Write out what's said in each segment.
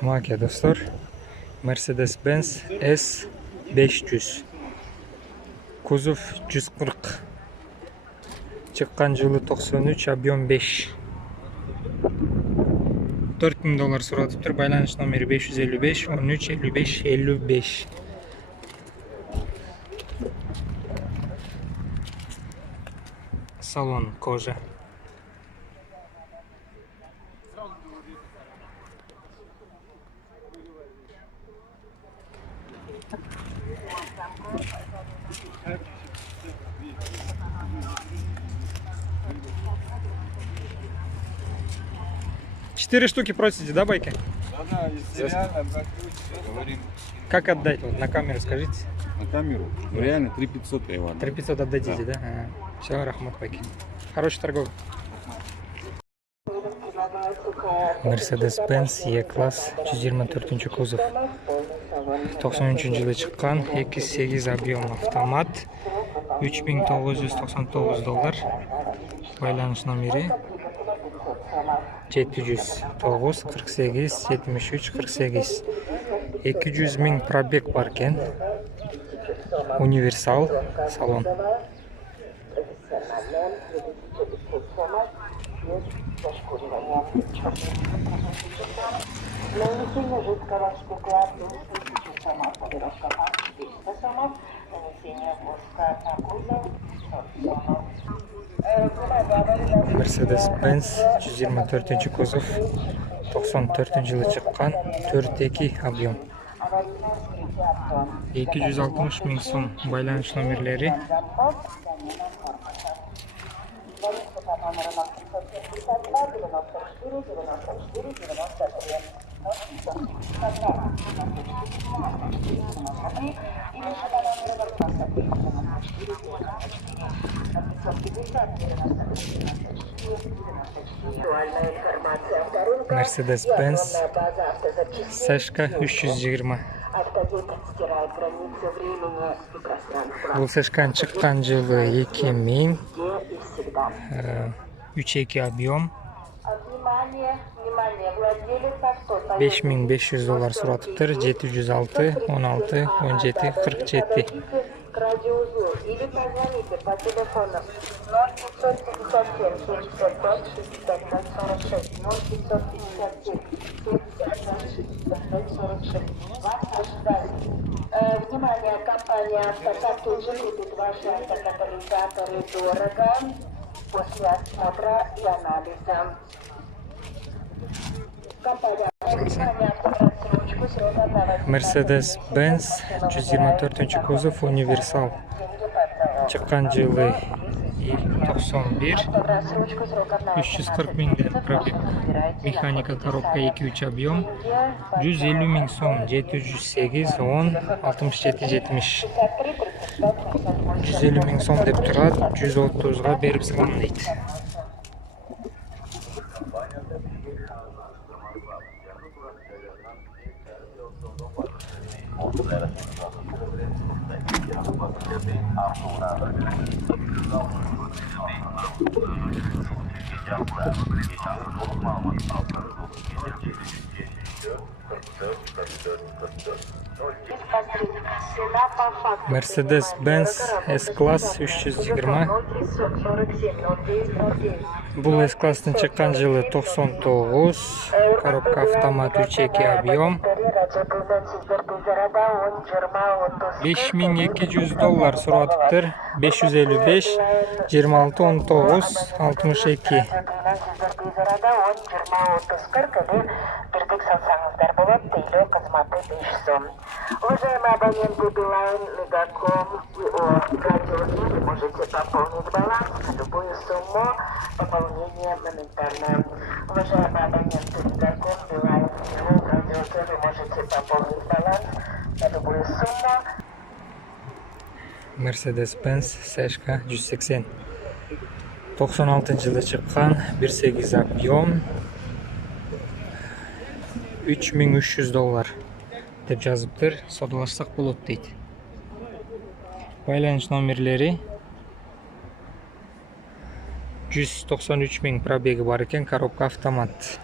Maka dostlar, Mercedes-Benz S500 kuzov 140 çıqqan жылы 93, объем 5. $4000 so'ratıptır. Байланыш номери 555 13 55 55. Салон кожа. Четыре штуки просите, да, байки? Да, если реально, говорим. Как отдать? Вот на камеру скажите. На камеру? Ну, реально 3500 я вам. 3500 отдадите, да? Все, рахмат байки. Хороший торговый. Mercedes-Benz E-класс 124 кузов. 93 жылы чыккан, 2.8 объем автомат, $3999. Байланыш номери 709 48 73 48. 200 000 пробег бар экен. Универсал салон. Нанесение жидкого стекла плюс сама поддержка самов, нанесение воска на кузов, Mercedes-Benz 124 кузов 94 жылы чыккан, 4.2 объем. 260 000 сом. Байланыш номерлери 'Mercedes-Benz Seshka 320. Бул Seshka'nын чыккан жылы 2000, 3.2 объем. $5500 суратыптыр. 706 16 17 47. Или позвоните по телефону 0557 65 65 46 0557 65 65 46. Вас ожидает. Внимание, компания «Автокат» уже купит ваши автокатализаторы дорого после осмотра и анализа. Компания Mercedes-Benz 124 кузов универсал. Чыккан жылы 91, 340 000 пробег. Механика коробка 2-3 объем. 150 000 сом. 708 10 67 70. 150 000 сом деп турат, 130га берип салам дейт. Mercedes-Benz S-класс 320. Бул S-класстын чыккан жылы 99, коробка автомат 3.2 объем. $5200 суратыптыр. 555 26 19 62. Уважаемые абоненты Билайн, Мегаком и Радио, вы можете пополнить баланс на любую сумму. Пополнение моментальное. Уважаемые абоненты Мегаком, Билайн, Радио, вы можете пополнить баланс на любую сумму. Mercedes-Benz Seshka 180. 96 жылы чыккан, 1.8 объем. $3300 деп жазыптыр. Содалашсак болот дейт. Байланыш номерлери 193 000 пробеги бар экен, коробка автомат.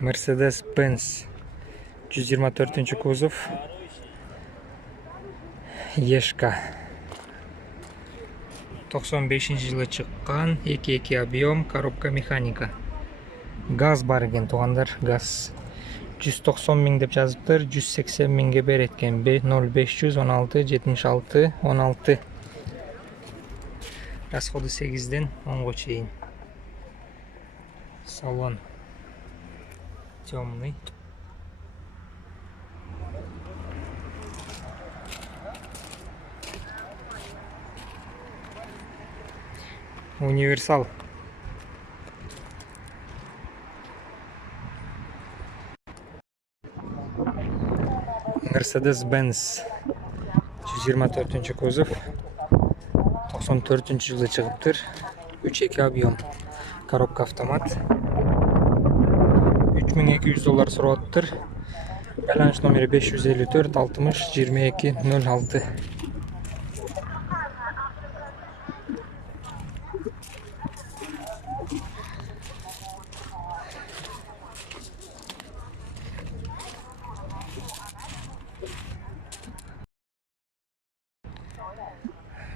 Mercedes-Benz 124 kuzov. Ешка. 95-жылы чыккан, 2.2 объем, коробка механика. Газ бар экен, тугандар, газ. 190 миң деп жазыптыр, 180 миңге берет экен. 0516 76 16. Расходы 8-ден 10-га чейин. Салон темный. Универсал. Mercedes-Benz 124 kuzov. 94 жылы чыгыптыр. 3.2 объем. Коробка автомат. $3200 сураттыр. Байланыш номери 554 60 22 06.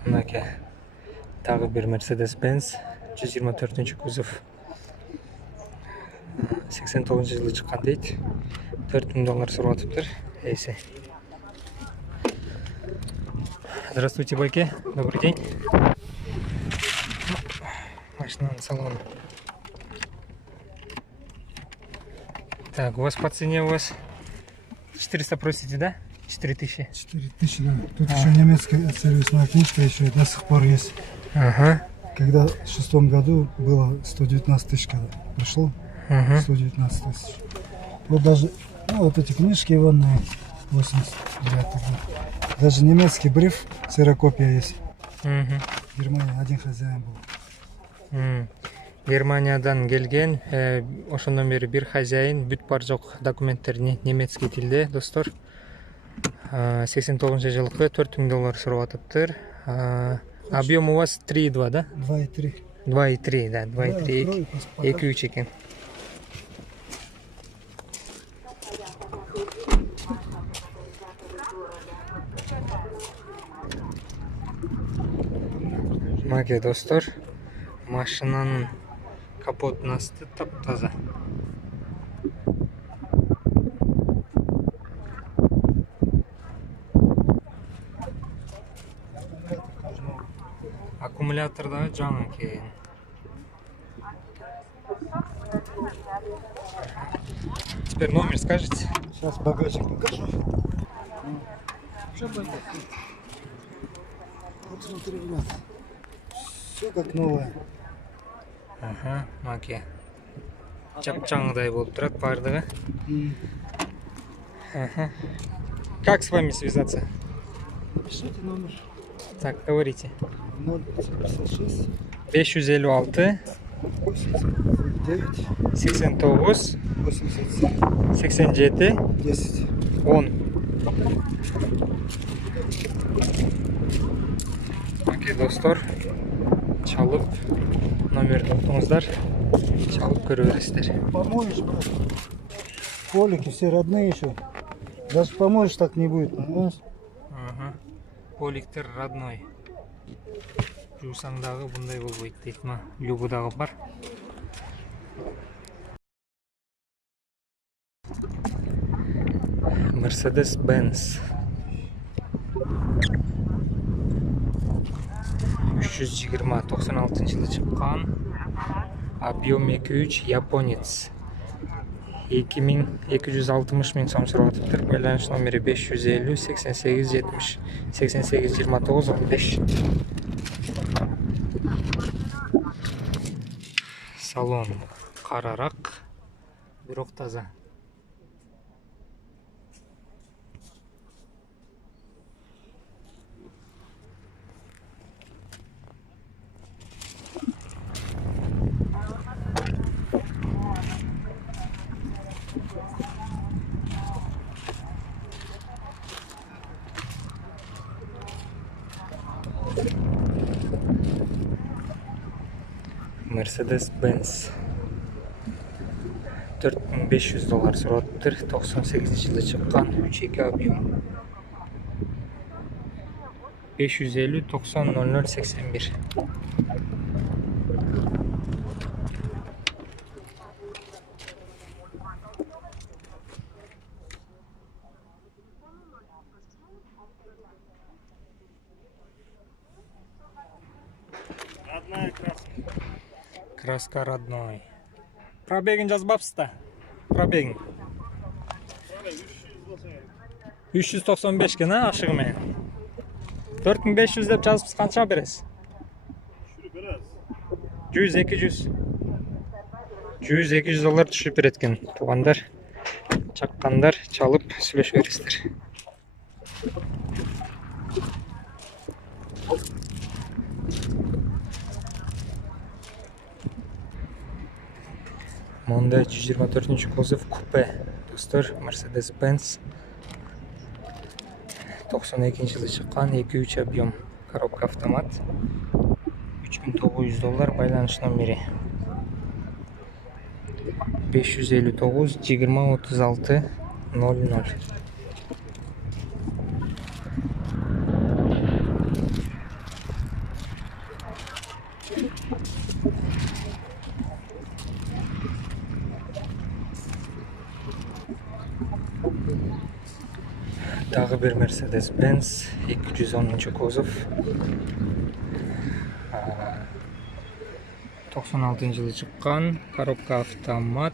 Мынаке тагы бир Mercedes-Benz 124 кузов. 89 жылы чыккан дейт. $4000 сурап атыптыр. Эйсе. Здравствуйте, байке. Добрый день. Машинаның салоны. Так, у вас по цене у вас 400 просите, да? 4000. 4000, да. Тут еще немецкая сервисная книжка еще до сих пор есть. Ага. Когда в 2006 году было 119 тысяч, когда пришло, 119 тысяч. Вот даже, вот эти книжки иванные, 89 год. Даже немецкий бриф, ксерокопия есть. В Германии один хозяин был. Германиядан келген, ошондон бери бир хозяин, бүт бар жок документтерин немецкий тилде, достор. 89 жылкы $4000 сурап атыптыр. Объем у вас 3,2, да? 2,3. 2,3, да, 2,3. 2,3 екен. Маке, достор, машинанын капотунун асты таптаза. Аккумулятор да жаңы экен. Теперь номер скажете? Сейчас багажник покажу. Вот смотри, ребят. Все как новое. Ага, маке. Чапчаңдай болуп турат бардыгы. Ага. Как с вами связаться? Напишите номер. Так, говорите. 056 556 89 89 87 87 10. 10. Окей, достор. Чалып номерди уктуңуздар. Чалып көрө бересиздер. Помоешь, брат? Полики все родные еще. Даже помоешь, так не будет, понимаешь? Ага. Поликтер родной. Жуусаңдагы мындай болбойт дейт ма? Любудагы бар. Mercedes-Benz 320 96 жылы чыккан. Объем 2.3, японец. 260 миң сом сурап атыптыр. Байланыш номери 550 88 70 88 29 15. Салон карарак, бирок таза. Mercedes-Benz $4500 сураттыр. 98-жылы чыккан 3.2 объем. 550 90 00 81. Родная краска. Краска родной. Пробегин жазбапсыз да? Пробегин. 395 кен, ашыгы менен. 4500 деп жазыпсыз, канча бересиз? 100 200. 100 200 доллар түшүп берет экен. Туугандар, чаккандар чалып сүйлөшө бересиздер. Monday 124 кузов купе. Достор, Mercedes-Benz 92-жылы чыккан 2.3 объем. Коробка автомат. $3900 байланыш номери. 559 20 36 00. Дагы бир Mercedes-Benz 210 кузов. 96-жылы чыккан, коробка автомат.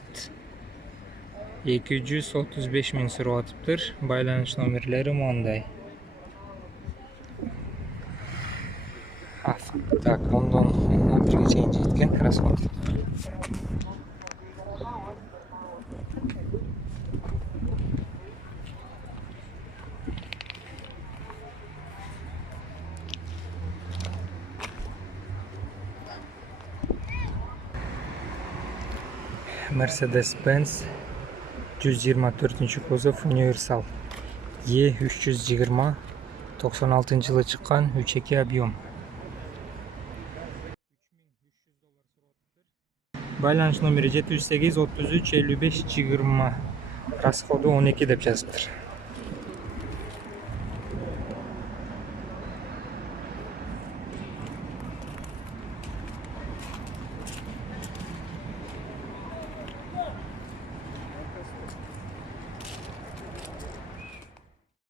235 миң сурап атыптыр. Байланыш номерлери мондай. Так, Лондон бирге чейин жеткен расход. Mercedes-Benz 124 кузов универсал. E320 96-жылы чыккан 3.2 объем. Байланыш номери 708 33 55 20. Расходу 12 деп жазыптыр.